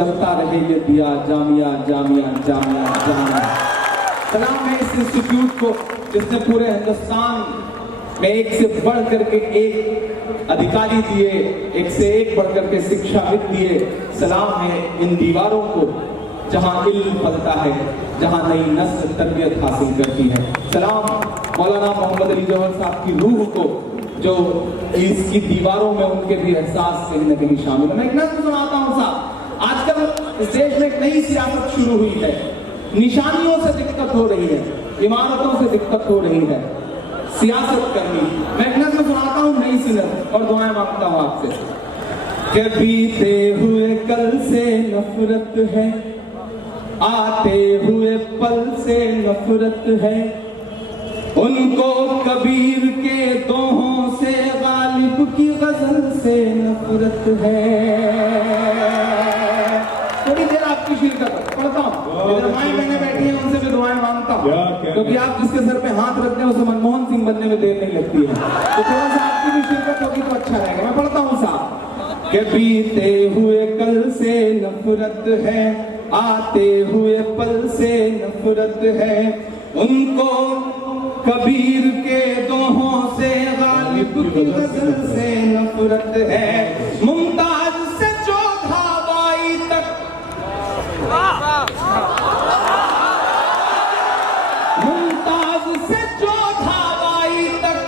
जलता रहे ये दिया, जामिया जामिया जामिया जामिया। सलाम है इस इंस्टीट्यूट को जिसने पूरे हिंदुस्तान में एक से बढ़ करके एक अधिकारी दिए, एक से एक बढ़ करके शिक्षाविद दिए। सलाम है इन दीवारों को जहां इल्म पलता है, जहां नई नस्ल तरबियत हासिल करती है। सलाम मौलाना मोहम्मद अली जौहर साहब की रूह को जो इसकी दीवारों में उनके भी एहसास कहीं न कहीं शामिल है। मैं एक नज़्म सुनाता हूँ साहब। आजकल इस देश में एक नई सियासत शुरू हुई है, निशानियों से दिक्कत हो रही है, इमारतों से दिक्कत हो रही है, सियासत करनी। मैं एक नज़्म सुनाता हूँ नई सी नज़्म और दुआएं मांगता हूँ आपसे। कि बीते हुए कल से नफरत है, आते हुए पल से नफरत है, उनको कबीर के दोहों से गालिब की गजल से नफरत है। थोड़ी देर आपकी शिरकत पढ़ता हूँ, इधर माई बहने बैठी हैं उनसे भी दुआएं मांगता हूँ, क्योंकि आप जिसके सर पे हाथ रखते हैं उसे मनमोहन सिंह बनने में देर नहीं लगती है, तो थोड़ा सा आपकी भी शिरकत होगी तो अच्छा रहेगा। मैं पढ़ता हूँ साहब। कि बीते हुए कल से नफरत है, आते हुए पल से नफरत है, उनको कबीर के दोहों से गालिब की गजल से नफरत है। मुमताज से चौधा बाई तक, मुमताज से चौधा बाई तक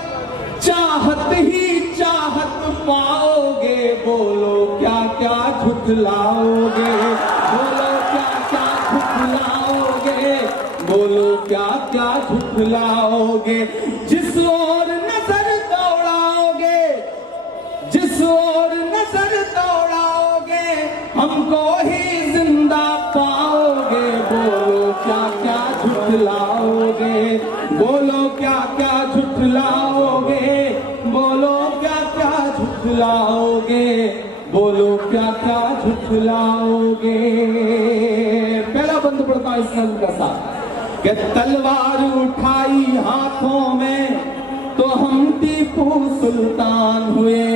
चाहत ही चाहत पाओगे। बोलो क्या क्या झुठलाओगे, बोलो क्या क्या झुठलाओगे, बोलो क्या क्या झुठलाओगे। जिस ओर नजर दौड़ाओगे, जिस ओर नजर दौड़ाओगे, हमको ही जिंदा पाओगे। बोलो क्या क्या झुठलाओगे, बोलो क्या क्या झुठलाओगे, बोलो क्या क्या झुठलाओगे, बोलो क्या क्या झुठलाओगे। पहला बंद पड़ता है इस नज़्म का साथ। कि तलवार उठाई हाथों में तो हम टीपू सुल्तान हुए।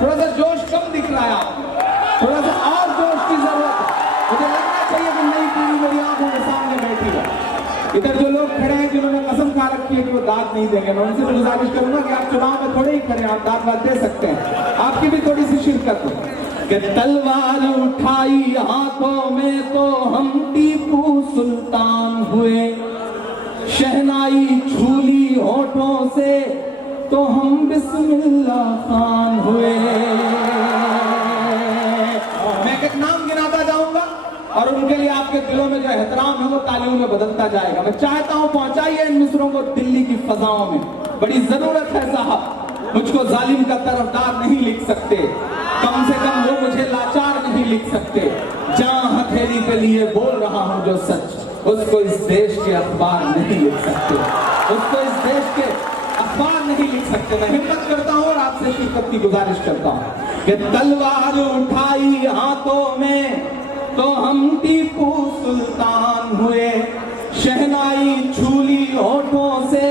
थोड़ा सा जोश कम दिख रहा है आपको, थोड़ा सा और जोश की जरूरत है। मुझे लगना चाहिए कि नई पीढ़ी मेरी आंखों के सामने बैठी है। इधर जो लोग खड़े हैं जिन्होंने कसम खा रखी है कि वो दाद नहीं देंगे, मैं उनसे गुजारिश करूंगा कि आप चुनाव में थोड़े ही खड़े, आप दाद वाद दे सकते हैं, आपकी भी थोड़ी सी शिरकत हो। कि तलवार उठाई हाथों में तो हम टीपू सुल्तान हुए, शहनाई झूली होठों से तो हम बिस्मिल्लाह खान हुए। मैं एक नाम गिनाता जाऊंगा और उनके लिए आपके दिलों में जो एहतराम है वो तालियों में बदलता जाएगा। मैं चाहता हूं पहुंचाइए इन मिसरों को दिल्ली की फजाओं में, बड़ी जरूरत है साहब। मुझको जालिम का तरफदार नहीं लिख सकते, कम से कम वो मुझे लाचार नहीं लिख सकते। जहां हथेली पे लिए बोल रहा हूं जो सच, उसको इस देश के अखबार नहीं लिख सकते, उसको इस देश के अखबार नहीं लिख सकते। मैं हिम्मत करता हूं और आपसे शिरकत की गुजारिश करता हूं कि तलवार उठाई हाथों में तो हम टीपू सुल्तान हुए, शहनाई झूली होठों से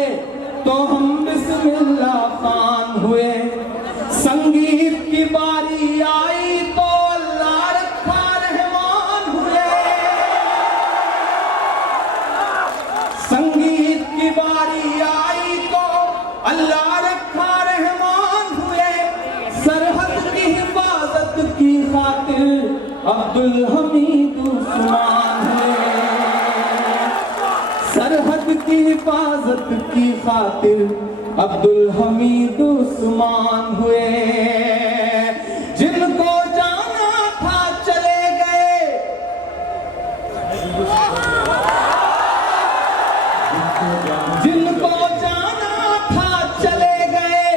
तो हम बिस्मिल्लाह खान हुए। संगीत की बारी आई तो अल्लाह रखा रहमान हुए, संगीत की बारी आई तो अल्लाह रखा रहमान हुए। सरहद की हिफाजत की खातिर अब्दुल हमीद उस्मान हुए, सरहद की हिफाजत की खातिर अब्दुल हमीद उस्मान हुए। जिनको जाना था चले गए, जिनको जाना था चले गए,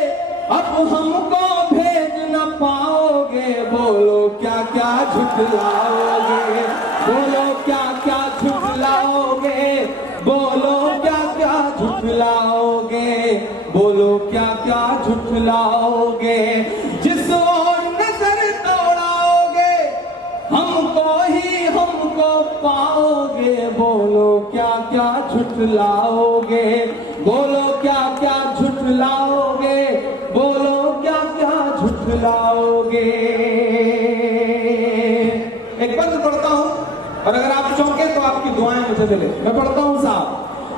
अब हमको भेज न पाओगे। बोलो क्या क्या झुठलाओगे, बोलो क्या क्या झुठलाओगे, बोलो क्या क्या झुठलाओगे, बोलो क्या क्या झुठलाओगे। जिस ओर नजर दौड़ाओगे, हमको ही हमको पाओगे। बोलो क्या क्या झुठलाओगे, बोलो क्या क्या झुठलाओगे, बोलो क्या क्या झुठलाओगे। दुआएं मुझे मिले। मैं पढ़ता हूं साहब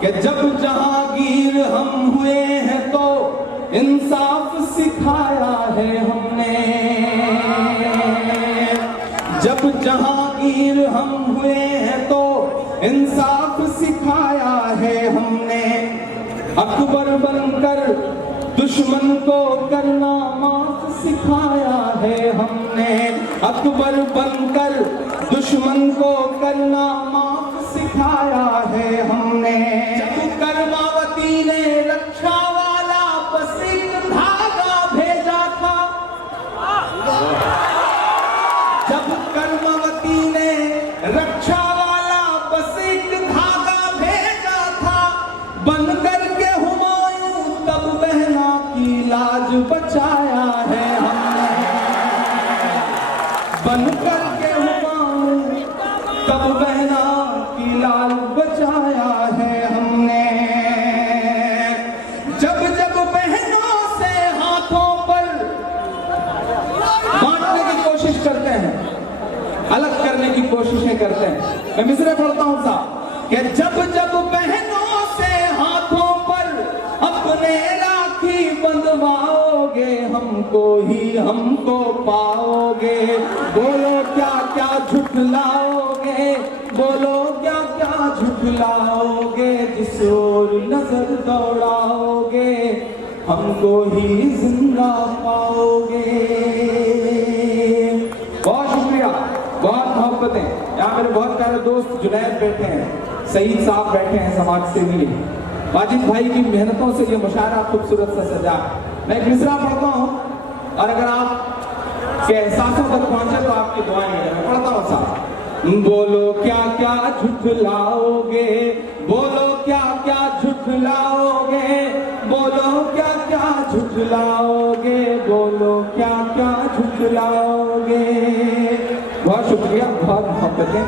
कि जब जहांगीर हम हुए हैं तो इंसाफ सिखाया है हमने, जब जहांगीर हम हुए हैं तो इंसाफ सिखाया है हमने, अकबर बनकर दुश्मन को करना माफ सिखाया है हमने, अकबर बनकर दुश्मन को करना माफ सिखाया है हमने। जब कर्मावती ने रक्षा वाला बस एक धागा भेजा था, जब कर्मावती ने रक्षा वाला बस एक धागा भेजा था, बनकर के हुमायूं तब बहना की लाज बचाया है हमने, बनकर के हुमायूं तब बहना की लाज बचाया है हमने। जब जब बहनों से हाथों पर बांटने की कोशिश करते हैं, अलग करने की कोशिशें करते हैं, मैं मिसरे पढ़ता हूं साहब कि जब जब बहनों से हाथों पर अपने राखी बंधवाओगे, हमको ही हमको पाओगे, बोलो क्या क्या झुठलाओगे, बोलो क्या क्या झुठलाओगे, जिस ओर नजर दौड़ाओगे हमको ही जिंदा पाओगे। बहुत शुक्रिया, बहुत मोहब्बतें। यहाँ मेरे बहुत प्यारे दोस्त जुनैद बैठे हैं, सईद साहब बैठे हैं, समाज सेवी, वाजिद भाई की मेहनतों से ये मुशायरा खूबसूरत सा सजा। मैं एक मिसरा पढ़ता हूँ और अगर आप के एहसासों तक पहुंचे तो आपकी दुआएं मिले। मैं पढ़ता हूँ साहब। बोलो क्या क्या झुठलाओगे, बोलो क्या क्या झुठलाओगे, बोलो क्या क्या झुठलाओगे, बोलो क्या क्या झुठलाओगे। बहुत शुक्रिया, बहुत मोहब्बतें।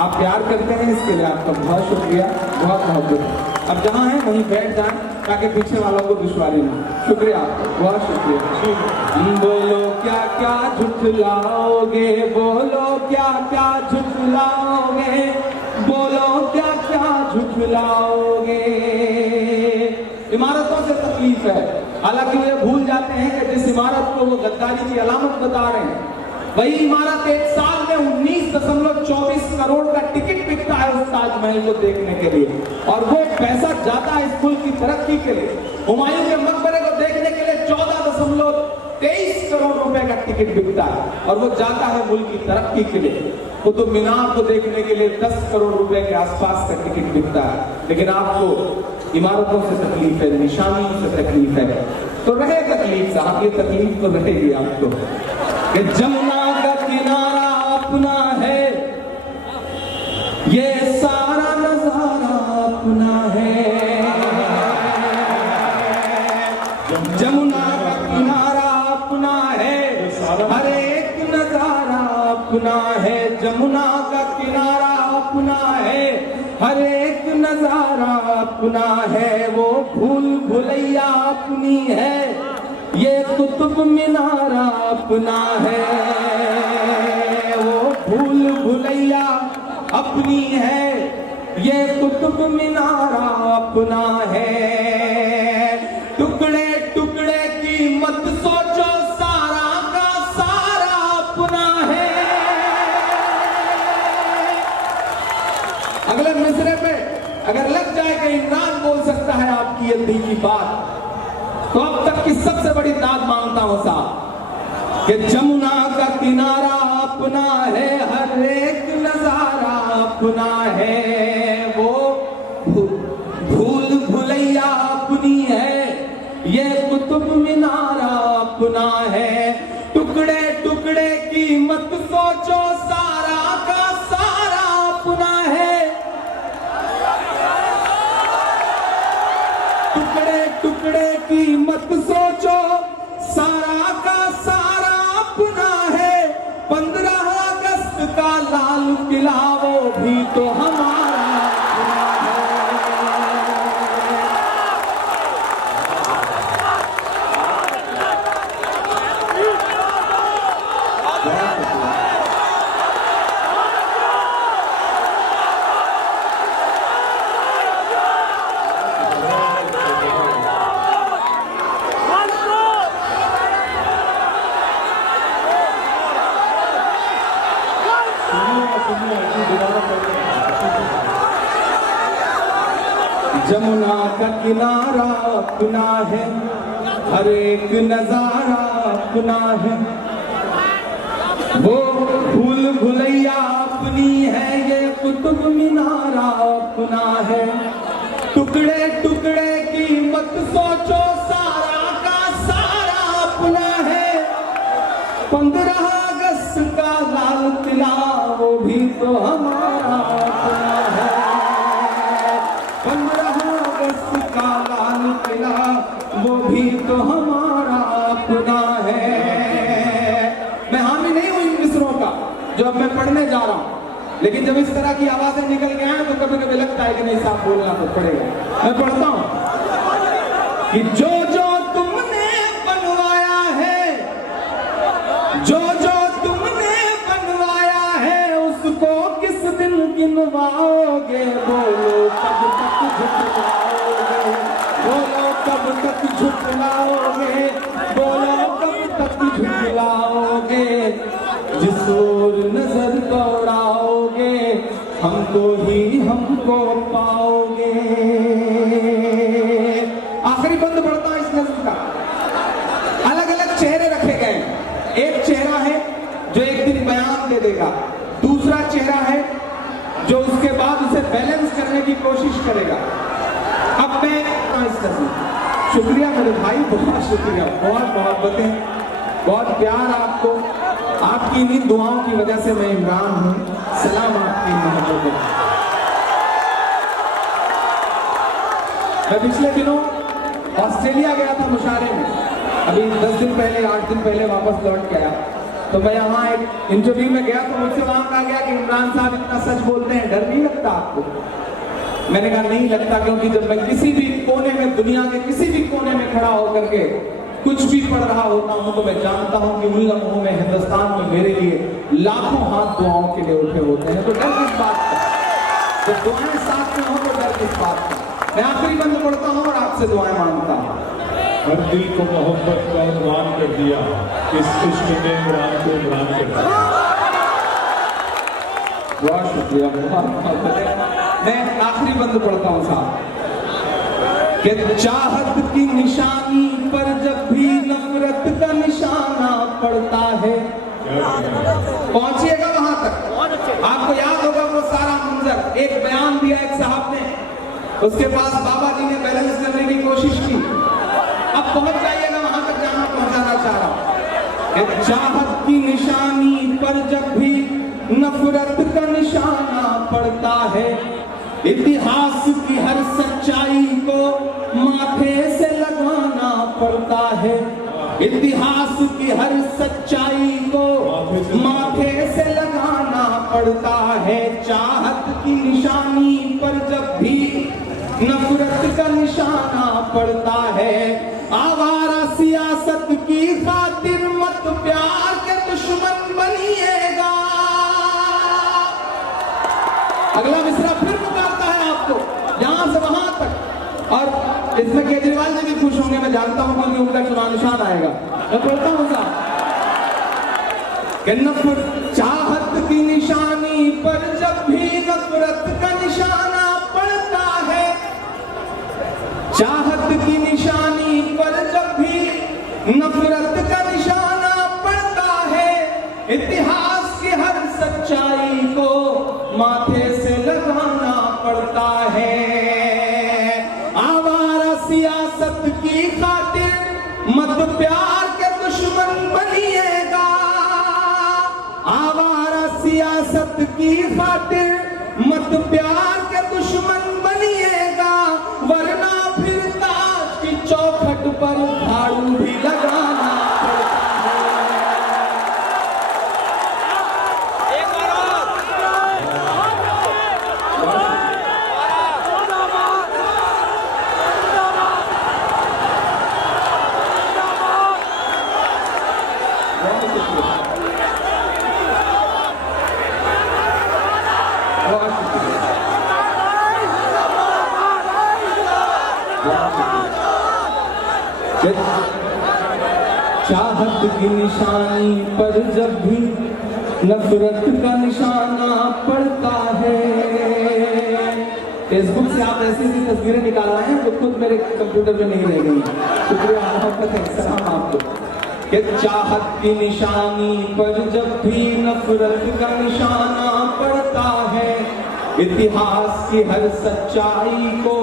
आप प्यार करते हैं इसके लिए आपका बहुत शुक्रिया, बहुत मोहब्बत। अब जहाँ हैं वहीं बैठ जाएं ताकि पीछे वालों को दुश्वारी ना। शुक्रिया, बहुत शुक्रिया। बोलो क्या क्या झुठलाओगे, बोलो क्या क्या झुठलाओगे, बोलो क्या क्या झुठलाओगे। इमारतों से तकलीफ है, हालांकि वे भूल जाते हैं कि जिस इमारत को वो गद्दारी की अलामत बता रहे हैं वही इमारत एक साल में 19.24 करोड़ का टिकट बिकता है उस ताजमहल को देखने के लिए, और वो पैसा जाता है इस मुल्क की तरक्की के लिए। हुमायूं के मकबरे को देखने के लिए 14.23 करोड़ रुपए का टिकट बिकता है और वो जाता है मुल्क की तरक्की के लिए। कुतुब मीनार को देखने के लिए 10 करोड़ रुपए के आसपास का टिकट बिकता है। लेकिन आपको इमारतों से तकलीफ है, निशानियों से तकलीफ है, तो रहे तकलीफ साहब, ये तकलीफ तो रहेगी आपको कि जमुना का किनारा अपना है, ये सारा नजारा अपना है, जमुना का किनारा अपना है, हर एक नजारा अपना है, जमुना का किनारा अपना है, हर एक नजारा अपना है, वो भूल भुलैया अपनी है, ये कुतुब मीनारा अपना है, वो भूल भुलैया अपनी है, ये कुतुब मीनारा अपना है। टुकड़े टुकड़े की मत सोचो, सारा का सारा अपना है। अगले मिसरे पे अगर लग जाए कि इमरान बोल सकता है आपकी ये दिल की बात, तो अब तक की सबसे बड़ी दाद मांगता हूं साहब कि जमुना का किनारा अपना है, हर एक नजारा अपना है, वो भूल भुलैया अपनी है, ये कुतुब मीनारा अपना है। टुकड़े टुकड़े की मत सोचो, सारा का सारा अपना है, टुकड़े टुकड़े की मत सोचो, सारा का सारा अपना है। 15 अगस्त का लाल किला वो भी तो हमारा अपना है। जमुना का किनारा अपना है, हर एक नजारा अपना है, वो भूल भुलैया अपनी है, ये कुतुब मीनारा अपना है। टुकड़े टुकड़े की मत सोचो, सारा का सारा अपना है। 15 अगस्त का लाल किला वो भी तो हमारा अपना है। 15 अगस्त का लाल किला वो भी तो हमारा अपना है। मैं हामी नहीं हूं इन मिसरों का जो अब मैं पढ़ने जा रहा हूं, लेकिन जब इस तरह की आवाजें निकल के आए तो कभी कभी लगता है कि नहीं साहब बोलना तो पड़ेगा। मैं पढ़ता हूं कि जो जो तुमने बनवाया है, जो जो तुमने बनवाया है, उसको किस दिन गिनवाओगे? बोलो कब तक झुकलाओगे? बोलो कब तक झुकलाओगे? बोलो कब तक झुकलाओगे? जिस ओर नजर दौड़ाओगे, हमको ही हमको पाओगे। आखिरी बंद पढ़ता इस नज्म का। अलग अलग चेहरे रखे गए। एक चेहरा है जो एक दिन बयान दे देगा, दूसरा चेहरा है जो उसके बाद उसे बैलेंस करने की कोशिश करेगा। अब मैं इस नज्म, शुक्रिया मेरे भाई, बहुत शुक्रिया, बहुत मोहब्बतें, बहुत प्यार आपको। आपकी इन दुआओं की वजह से मैं इमरान हूं। सलाम आपकी मोहब्बत। मैं पिछले दिनों ऑस्ट्रेलिया गया था मुशारे में, अभी 10 दिन पहले 8 दिन पहले वापस लौट के आया। तो मैं यहाँ एक इंटरव्यू में गया तो मुझसे वहां कहा गया कि इमरान साहब इतना सच बोलते हैं, डर नहीं लगता आपको? मैंने कहा नहीं लगता, क्योंकि जब मैं किसी भी कोने में, दुनिया के किसी भी कोने में खड़ा होकर के कुछ भी पढ़ रहा होता हूं तो मैं जानता हूं कि उन लम्हों में हिंदुस्तान में मेरे लिए लाखों हाथ दुआओं के लिए उठे होते हैं। तो डर किस बात का? जब दुआएं साथ में हो तो डर किस बात का? मैं आखिरी बंद पढ़ता हूं और आपसे दुआएं मांगता हूं। हर दिल को मोहब्बत का उन्वान कर दिया, इस इश्क ने इमरान को इमरान कर दिया। बहुत शुक्रिया, मैं आखिरी बंद पढ़ता हूं साहब कि चाहत की निशानी पर जब भी नफरत का निशाना पड़ता है। पहुंचिएगा वहां तक, आपको याद होगा वो सारा मंजर। एक बयान दिया एक साहब ने, उसके पास बाबा जी ने बैलेंस करने की कोशिश की। अब पहुंच जाइएगा वहां तक जहां पहुंचाना चाह रहा हूं। चाहत की निशानी पर जब भी नफरत का निशाना पड़ता है, इतिहास की हर सच्चाई को माथे से लगाना पड़ता है। इतिहास की हर सच्चाई को माथे से लगाना पड़ता है। चाहत की निशानी पर जब भी नफरत का निशाना पड़ता है, आवारा सियासत की खातिर मत प्यार के दुश्मन बनिएगा। अगला मिसरा फिर पुकारता है आपको, यहां से वहां तक। और इसमें केजरीवाल जी भी खुश होंगे, मैं जानता हूं, क्योंकि उनका चुनाव निशान आएगा। मैं पढ़ता हूं साहब, चाहत की निशानी पर जब भी नफरत का निशाना पड़ता है, चाहत की निशानी पर जब भी नफरत का निशाना पड़ता है, इतिहास की हर सच्चाई को माथे से लगाना पड़ता है। आवारा सियासत की खातिर मत प्यार के दुश्मन बनिएगा। आवारा सियासत की खातिर मत प्यार के दुश्मन बनिएगा, वरना फिर ताज की चौखट पर झाड़ू भी लगाना चाहत की निशानी पर जब भी नफरत का निशाना पड़ता है, फेसबुक से आप ऐसी ऐसी तस्वीरें निकाल रहे हैं जो खुद मेरे कंप्यूटर में नहीं रह गई। शुक्रिया, मोहब्बत है, सलाम आपको। कि चाहत की निशानी पर जब भी नफरत का निशाना पड़ता है, इतिहास की हर सच्चाई को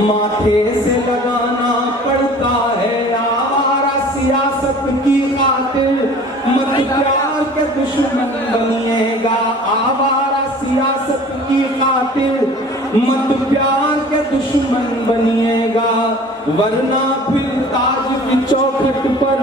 माथे से लगाना पड़ता है। आवारा सियासत की खातिर मत प्यार के दुश्मन बनिएगा, आवारा सियासत की खातिर मत प्यार के दुश्मन बनिएगा, वरना फिर ताज की चौखट पर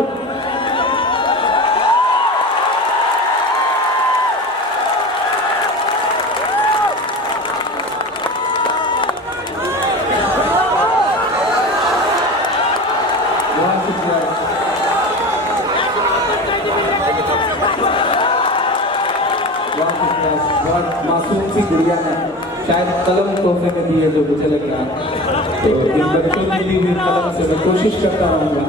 बहुत मासूम सी गुड़िया है, शायद कलम तोहफे में दी है जो मुझे लग रहा है। तो इन बच्चों की दी हुई कलम से मैं कोशिश करता रहूँगा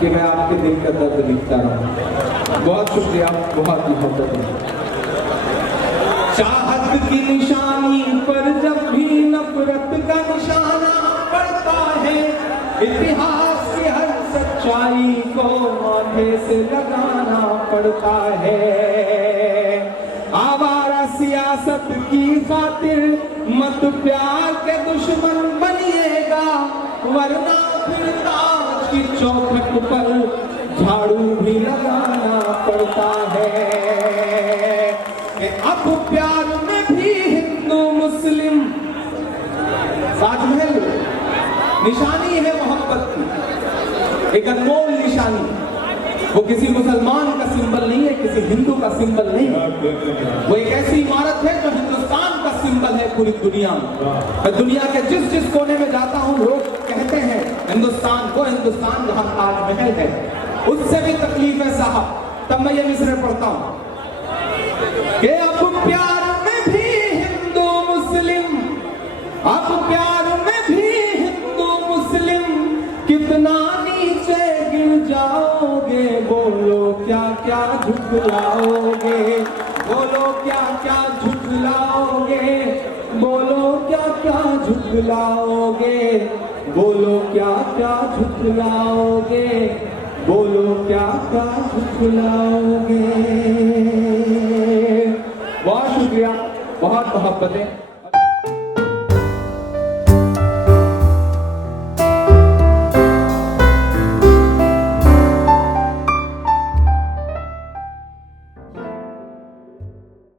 कि मैं आपके दिल का दर्द लिखता रहूँ। बहुत शुक्रिया, बहुत मोहब्बत है। चाहत की निशानी पर जब भी नफरत का निशाना पड़ता है, इतिहास की हर सच्चाई को माथे से लगाना पड़ता है। आवारा सियासत की खातिर मत प्यार के दुश्मन बनिएगा, वरना फिर ताज की चौखट पर झाड़ू भी लगाना पड़ता है। कि अब प्यार में भी हिंदू मुस्लिम, ताजमहल निशानी है मोहब्बत की, एक अनमोल निशानी। वो किसी मुसलमान का सिंबल नहीं है, किसी हिंदू का सिंबल नहीं है, वो एक ऐसी इमारत है जो हिंदुस्तान का सिंबल है पूरी दुनिया में। मैं दुनिया के जिस जिस कोने में जाता हूँ लोग कहते हैं हिंदुस्तान, वो हिंदुस्तान जहाँ ताजमहल है। उससे भी तकलीफ है साहब, तब मैं ये मिसरे पढ़ता हूँ कि अब प्यार में भी हिंदू मुस्लिम, अब प्यार में भी हिंदू मुस्लिम, कितना नीचे गिर जाओगे, बोलो क्या क्या झुकलाओगे, बोलो क्या क्या झुकलाओगे, बोलो क्या क्या झुकलाओगे, बोलो क्या क्या झुकलाओगे, बोलो क्या क्या झुकलाओगे। बहुत शुक्रिया, बहुत मोहब्बतें।